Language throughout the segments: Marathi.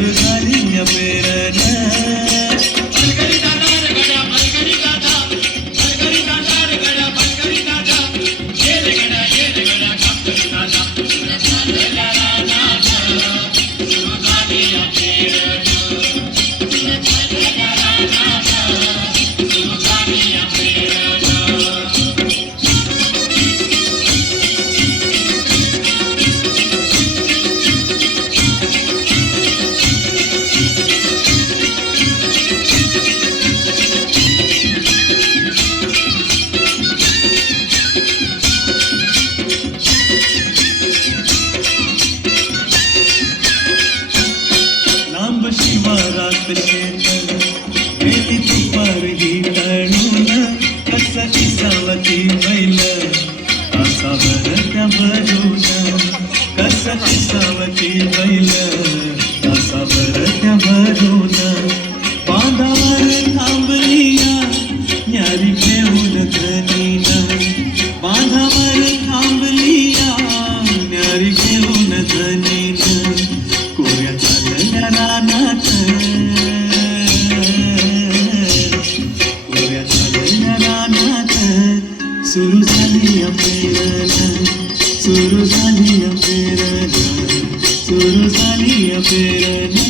सुरू झाली या पेरणं. शिवारात शेत गेली दुपारही तळून कसं किसावती बैल तासावर त्या भरून कसं किसावती बैल तासावर त्या भरून बांधावर थांबलिया न्यारी घेऊन धनीन बांधावर थांबलिया न्यारी घेऊन धनीन कोऱ्या चालल्या रानात कोऱ्या चालल्या रानात सुरू झाली पेरणं सुरू झाली पेरणं सुरू झाली पेरणं.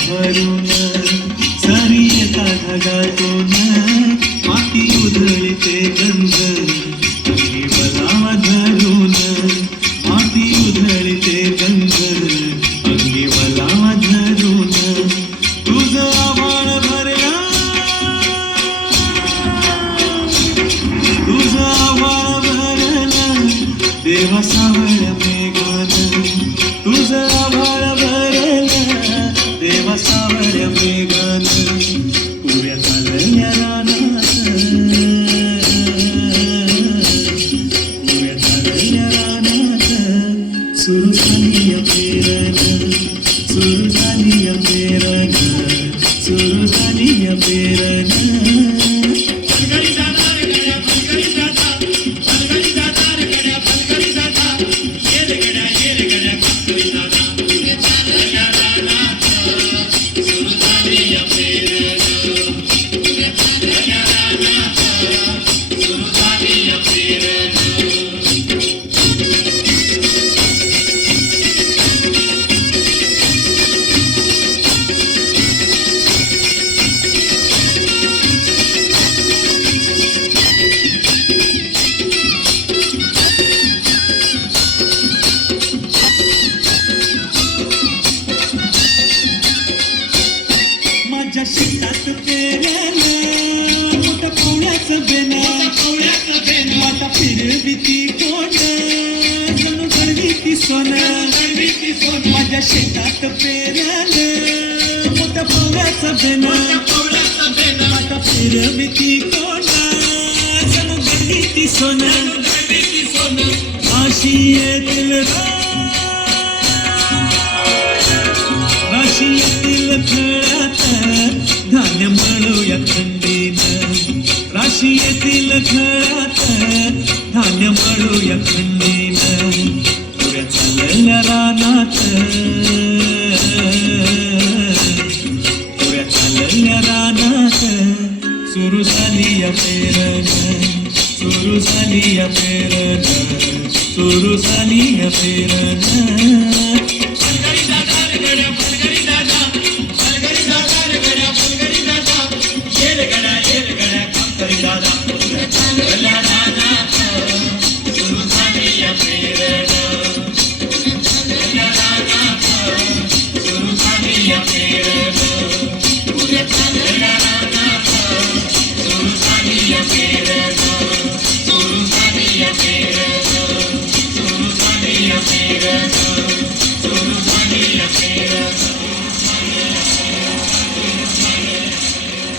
भरून सरी एका ढगातून माती उधळते गंध अंगी वलावा धरून माती उधळते गंध अंगी वलावा धरून तुझं आभाळ भरला तुझं आभाळ भरलं देवा सावळ मेघान तुझं आभाळ भरलं देवा सावळ्या मेघान पुऱ्या चालल्या रानात पुऱ्या चालल्या रानात सुरू झाली पेरणं सुरू झाली पेरणं सुरू झाली पेरणं. माझ्या शेतात पेरलं मोठं पोळ्याचं बेन माझा फिरविती कोण जणू घडविती सोनं माझ्या शेतात पेरलं मोठं पोळ्याचं बेन माझा फिरविती कोण जणू घडविती सोनं आशियेतील राशीतील खळ्यात धान्य मळूया थंडीनं राशीतील खळ्यात धान्य मळूया थंडीनं पुऱ्या चालल्या रानात पुऱ्या चालल्या रानात सुरू झाली पेरणं सुरू झाली पेरणं सुरू झाली पेरणं.